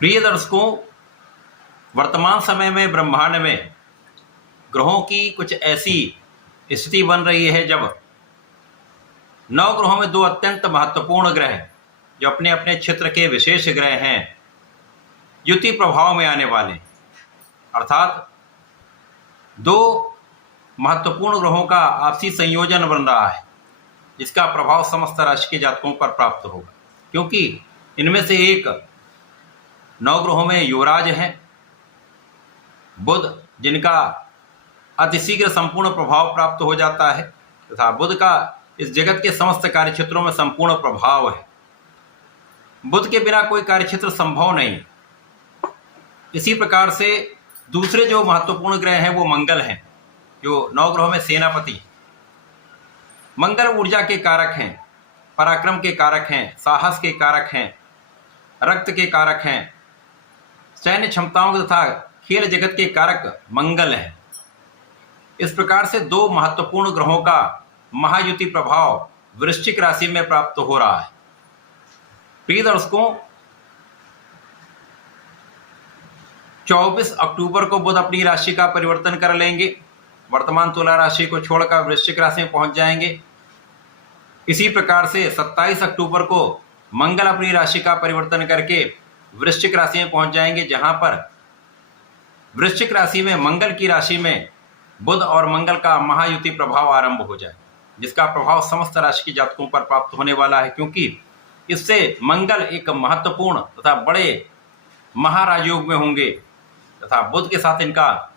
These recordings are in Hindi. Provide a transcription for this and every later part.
प्रिय दर्शकों, वर्तमान समय में ब्रह्मांड में ग्रहों की कुछ ऐसी स्थिति बन रही है जब 9 ग्रहों में 2 अत्यंत महत्वपूर्ण ग्रह जो अपने अपने क्षेत्र के विशेष ग्रह हैं युति प्रभाव में आने वाले, अर्थात 2 महत्वपूर्ण ग्रहों का आपसी संयोजन बन रहा है जिसका प्रभाव समस्त राशि के जातकों पर प्राप्त होगा। क्योंकि इनमें से एक 9 ग्रहों में युवराज हैं बुध, जिनका अतिशीघ्र संपूर्ण प्रभाव प्राप्त हो जाता है तथा बुध का इस जगत के समस्त कार्यक्षेत्रों में संपूर्ण प्रभाव है। बुध के बिना कोई कार्यक्षेत्र संभव नहीं। इसी प्रकार से दूसरे जो महत्वपूर्ण ग्रह हैं वो मंगल हैं, जो 9 ग्रहों में सेनापति। मंगल ऊर्जा के कारक हैं, पराक्रम के कारक हैं, साहस के कारक हैं, रक्त के कारक हैं, सैन्य क्षमताओं तथा खेल जगत के कारक मंगल हैं। इस प्रकार से 2 महत्वपूर्ण ग्रहों का महायुति प्रभाव वृश्चिक राशि में प्राप्त हो रहा है। प्रिय दर्शकों, 24 अक्टूबर को बुध अपनी राशि का परिवर्तन कर लेंगे, वर्तमान तुला राशि को छोड़कर वृश्चिक राशि में पहुंच जाएंगे। इसी प्रकार से 27 अक्टूबर को मंगल अपनी राशि का परिवर्तन करके वृश्चिक राशि में पहुंच जाएंगे, जहां पर वृश्चिक राशि में मंगल की राशि में बुध और मंगल का महायुति प्रभाव आरंभ हो जाए, जिसका प्रभाव समस्त राशि के जातकों पर प्राप्त होने वाला है। क्योंकि इससे मंगल एक महत्वपूर्ण तथा बड़े महाराजयोग में होंगे तथा बुध के साथ इनका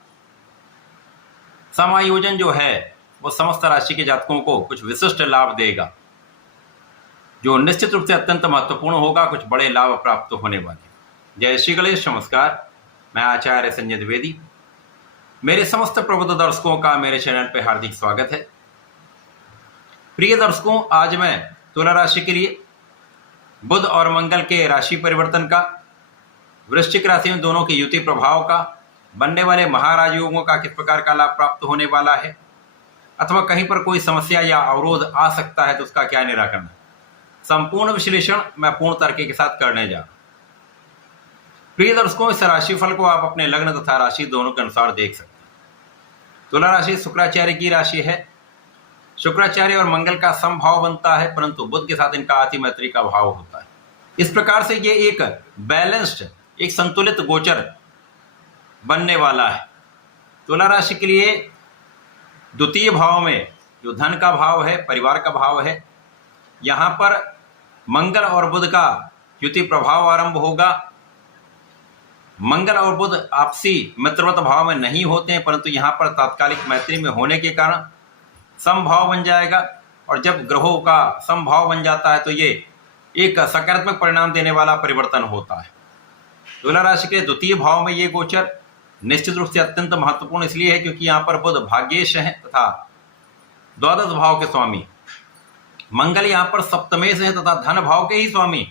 समायोजन जो है वो समस्त राशि के जातकों को कुछ विशिष्ट लाभ देगा, जो निश्चित रूप से अत्यंत महत्वपूर्ण होगा। कुछ बड़े लाभ प्राप्त होने वाले। जय श्री गणेश। नमस्कार, मैं आचार्य संजय द्विवेदी। मेरे समस्त प्रबुद्ध दर्शकों का मेरे चैनल पर हार्दिक स्वागत है। प्रिय दर्शकों, आज मैं तुला राशि के लिए बुध और मंगल के राशि परिवर्तन का, वृश्चिक राशि में दोनों के युति प्रभाव का, बनने वाले महाराज योगों का किस प्रकार का लाभ प्राप्त होने वाला है, अथवा कहीं पर कोई समस्या या अवरोध आ सकता है तो उसका क्या निराकरण है, संपूर्ण विश्लेषण मैं पूर्ण तर्क के साथ करने जा रहा हूं। प्रिय दर्शकों, इस राशिफल को आप अपने लग्न तथा राशि दोनों के अनुसार देख सकते हैं। तुला राशि शुक्राचार्य की राशि है। शुक्राचार्य और मंगल का समभाव बनता है, परंतु बुध के साथ इनका अति मैत्री का भाव होता है। इस प्रकार से ये एक बैलेंस्ड, एक संतुलित गोचर बनने वाला है। तुला राशि के लिए द्वितीय भाव में जो धन का भाव है, परिवार का भाव है, यहाँ पर मंगल और बुध का युति प्रभाव आरंभ होगा। मंगल और बुध आपसी मित्रवत भाव में नहीं होते हैं, परंतु यहाँ पर तात्कालिक मैत्री में होने के कारण समभाव बन जाएगा। और जब ग्रहों का समभाव बन जाता है तो ये एक सकारात्मक परिणाम देने वाला परिवर्तन होता है। तुला राशि के द्वितीय भाव में ये गोचर निश्चित रूप से अत्यंत महत्वपूर्ण इसलिए है क्योंकि यहाँ पर बुध भाग्येश है तथा द्वादश भाव के स्वामी। मंगल यहाँ पर सप्तमेश है तथा धन भाव के ही स्वामी।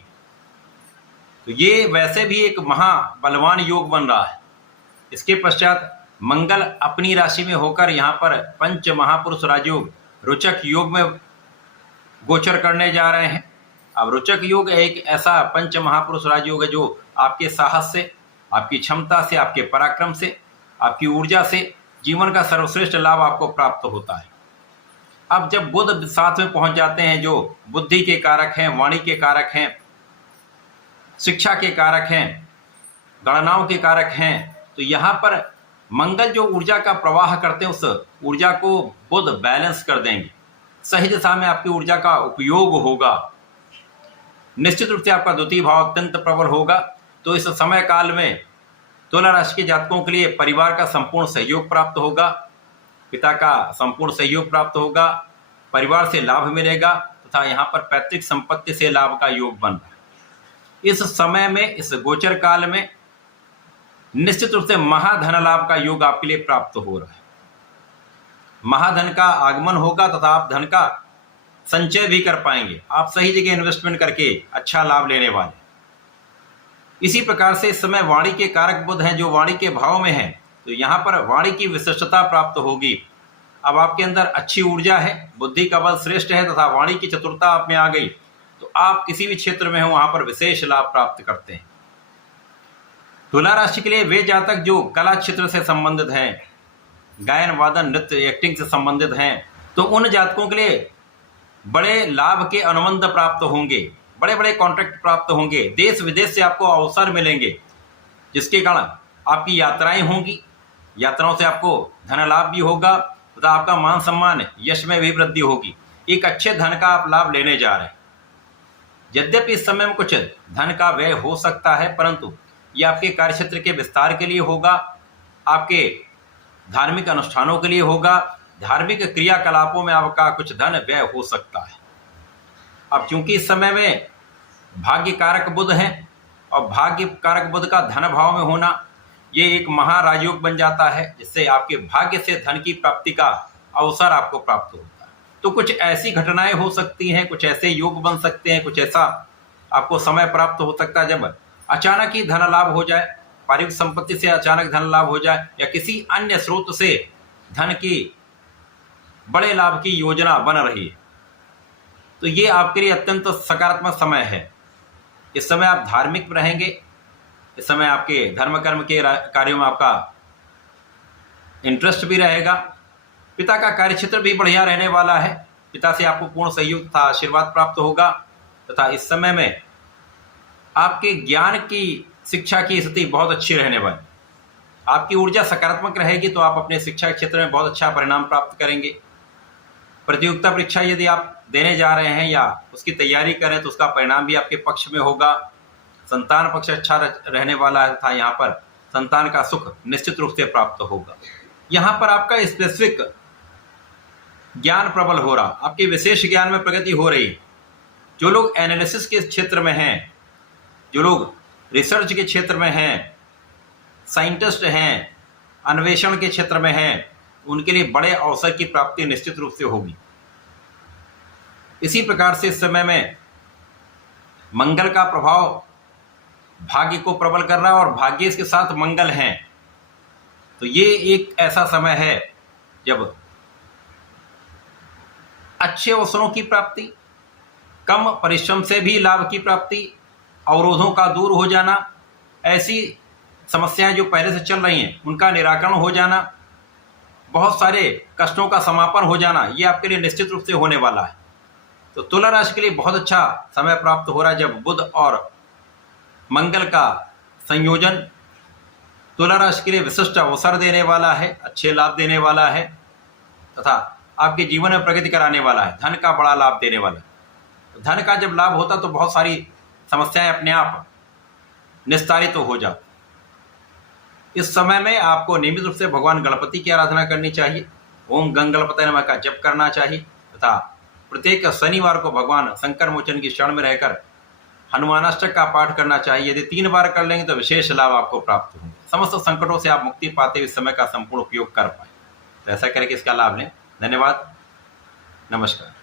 तो ये वैसे भी एक महाबलवान योग बन रहा है। इसके पश्चात मंगल अपनी राशि में होकर यहाँ पर पंच महापुरुष राजयोग रोचक योग में गोचर करने जा रहे हैं। अब रोचक योग एक ऐसा पंच महापुरुष राजयोग है जो आपके साहस से, आपकी क्षमता से, आपके पराक्रम से, आपकी ऊर्जा से जीवन का सर्वश्रेष्ठ लाभ आपको प्राप्त होता है। अब जब बुध साथ में पहुंच जाते हैं, जो बुद्धि के कारक हैं, वाणी के कारक हैं, शिक्षा के कारक हैं, गणनाओं के कारक हैं, तो यहाँ पर मंगल जो ऊर्जा का प्रवाह करते हैं उस ऊर्जा को बुध बैलेंस कर देंगे। सही दिशा में आपकी ऊर्जा का उपयोग होगा। निश्चित रूप से आपका द्वितीय भाव अत्यंत प्रबल होगा। तो इस समय काल में तुला राशि के जातकों के लिए परिवार का संपूर्ण सहयोग प्राप्त होगा, पिता का संपूर्ण सहयोग प्राप्त होगा, परिवार से लाभ मिलेगा तथा यहाँ पर पैतृक संपत्ति से लाभ का योग बन रहा है। इस समय में, इस गोचर काल में निश्चित रूप से महाधन लाभ का योग आपके लिए प्राप्त हो रहा है। महाधन का आगमन होगा तथा आप धन का संचय भी कर पाएंगे। आप सही जगह इन्वेस्टमेंट करके अच्छा लाभ लेने वाले। इसी प्रकार से इस समय वाणी के कारक बुध हैं जो वाणी के भाव में हैं, तो यहाँ पर वाणी की विशिष्टता प्राप्त होगी। अब आपके अंदर अच्छी ऊर्जा है, बुद्धि का बल श्रेष्ठ है तथा वाणी की चतुरता आप में आ गई, तो आप किसी भी क्षेत्र में हो वहाँ पर विशेष लाभ प्राप्त करते हैं। तुला राशि के लिए वे जातक जो कला क्षेत्र से संबंधित हैं, गायन वादन नृत्य एक्टिंग से संबंधित हैं, तो उन जातकों के लिए बड़े लाभ के अनुबंध प्राप्त होंगे, बड़े बड़े कॉन्ट्रैक्ट प्राप्त होंगे, देश विदेश से आपको अवसर मिलेंगे, जिसके कारण आपकी यात्राएं होंगी, यात्राओं से आपको धन लाभ भी होगा तथा आपका मान सम्मान यश में भी वृद्धि होगी। एक अच्छे धन का आप लाभ लेने जा रहे हैं। यद्यपि इस समय में कुछ धन का व्यय हो सकता है, परंतु ये आपके कार्यक्षेत्र के विस्तार के लिए होगा, आपके धार्मिक अनुष्ठानों के लिए होगा, धार्मिक क्रियाकलापों में आपका कुछ धन व्यय हो सकता है। अब चूंकि इस समय में भाग्य कारक बुध है और भाग्य कारक बुध का धन भाव में होना ये एक महाराजयोग बन जाता है, जिससे आपके भाग्य से धन की प्राप्ति का अवसर आपको प्राप्त होता है। तो कुछ ऐसी घटनाएं हो सकती हैं, कुछ ऐसे योग बन सकते हैं, कुछ ऐसा आपको समय प्राप्त हो सकता है जब अचानक ही धन लाभ हो जाए, पारिवारिक संपत्ति से अचानक धन लाभ हो जाए या किसी अन्य स्रोत से धन की बड़े लाभ की योजना बन रही है। तो ये आपके लिए अत्यंत सकारात्मक समय है। इस समय आप धार्मिक रहेंगे, इस समय आपके धर्म कर्म के कार्यों में आपका इंटरेस्ट भी रहेगा। पिता का कार्यक्षेत्र भी बढ़िया रहने वाला है, पिता से आपको पूर्ण सहयोग तथा आशीर्वाद प्राप्त होगा तथा इस समय में आपके ज्ञान की शिक्षा की स्थिति बहुत अच्छी रहने वाली। आपकी ऊर्जा सकारात्मक रहेगी तो आप अपने शिक्षा क्षेत्र में बहुत अच्छा परिणाम प्राप्त करेंगे। प्रतियोगिता परीक्षा यदि आप देने जा रहे हैं या उसकी तैयारी करें तो उसका परिणाम भी आपके पक्ष में होगा। संतान पक्ष अच्छा रहने वाला है तथा यहाँ पर संतान का सुख निश्चित रूप से प्राप्त होगा। यहाँ पर आपका स्पेसिफिक ज्ञान प्रबल हो रहा, आपके विशेष ज्ञान में प्रगति हो रही। जो लोग एनालिसिस के क्षेत्र में हैं, जो लोग रिसर्च के क्षेत्र में हैं, साइंटिस्ट हैं, अन्वेषण के क्षेत्र में हैं, उनके लिए बड़े अवसर की प्राप्ति निश्चित रूप से होगी। इसी प्रकार से इस समय में मंगल का प्रभाव भाग्य को प्रबल कर रहा है और भाग्य इसके साथ मंगल हैं, तो ये एक ऐसा समय है जब अच्छे अवसरों की प्राप्ति, कम परिश्रम से भी लाभ की प्राप्ति, अवरोधों का दूर हो जाना, ऐसी समस्याएं जो पहले से चल रही हैं उनका निराकरण हो जाना, बहुत सारे कष्टों का समापन हो जाना, ये आपके लिए निश्चित रूप से होने वाला है। तो तुला राशि के लिए बहुत अच्छा समय प्राप्त हो रहा है जब बुध और मंगल का संयोजन तुला राशि के लिए विशिष्ट अवसर देने वाला है, अच्छे लाभ देने वाला है तथा आपके जीवन में प्रगति कराने वाला है, धन का बड़ा लाभ देने वाला है। धन का जब लाभ होता तो बहुत सारी समस्याएं अपने आप निस्तारित तो हो जाती। इस समय में आपको नियमित रूप से भगवान गणपति की आराधना करनी चाहिए, ओम गंगणपतये नमः का जप करना चाहिए तथा प्रत्येक शनिवार को भगवान शंकर मोचन की शरण में रहकर हनुमानाष्टक का पाठ करना चाहिए। यदि 3 बार कर लेंगे तो विशेष लाभ आपको प्राप्त होंगे, समस्त संकटों से आप मुक्ति पाते हुए समय का संपूर्ण उपयोग कर पाए। तो ऐसा करके इसका लाभ लें। धन्यवाद, नमस्कार।